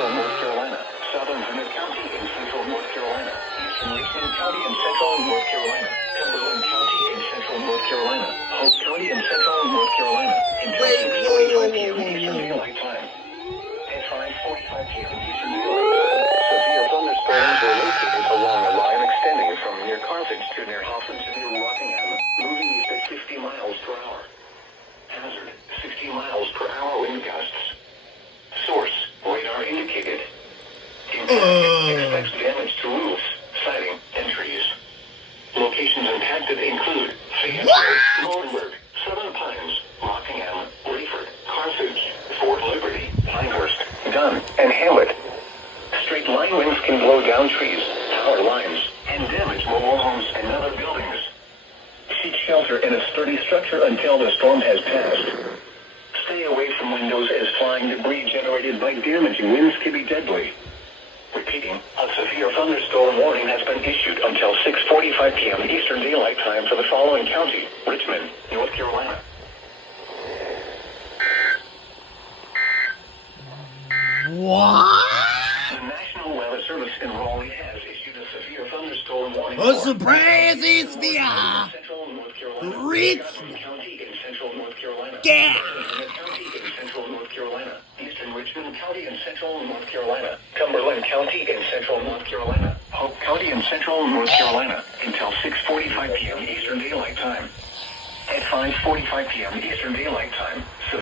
central North Carolina, southern Bennett County in central North Carolina, eastern Richmond County in central North Carolina, Cumberland County in central North Carolina, Hope County in central North Carolina, until 6:45 p.m. Eastern Daylight Time. At 5:45 p.m. Eastern Daylight Time, severe thunderstorms were located along a line extending from near Carthage to near Hoffman to near Rockingham, moving east at 50 miles per hour. Hazard, 60 miles per hour wind gusts. Source, radar indicated. Expects damage to roofs, siding, and trees. Locations impacted include Fayetteville, Muhlenberg, Southern Pines, Rockingham, Rayford, Carthage, Fort Liberty, Pinehurst, Dunn, and Hamlet. Straight line winds can blow down trees, power lines, and damage mobile homes and other buildings. Seek shelter in a sturdy structure until the storm has passed. Stay away from windows as flying debris generated by damaging winds can be deadly. Repeating, a severe thunderstorm warning has been issued until 6:45 p.m. Eastern Daylight Time for the following county: Richmond, North Carolina. What? The National Weather Service in Raleigh has issued a severe thunderstorm warning. A surprise SVR. Central North Carolina. Richmond County in central North Carolina. Yeah. County in central North Carolina. Eastern Richmond County in central North Carolina. Cumberland County in central North Carolina. Hope County in central North Carolina until 6:45 p.m. Eastern Daylight Time. At 5:45 p.m. Eastern Daylight Time,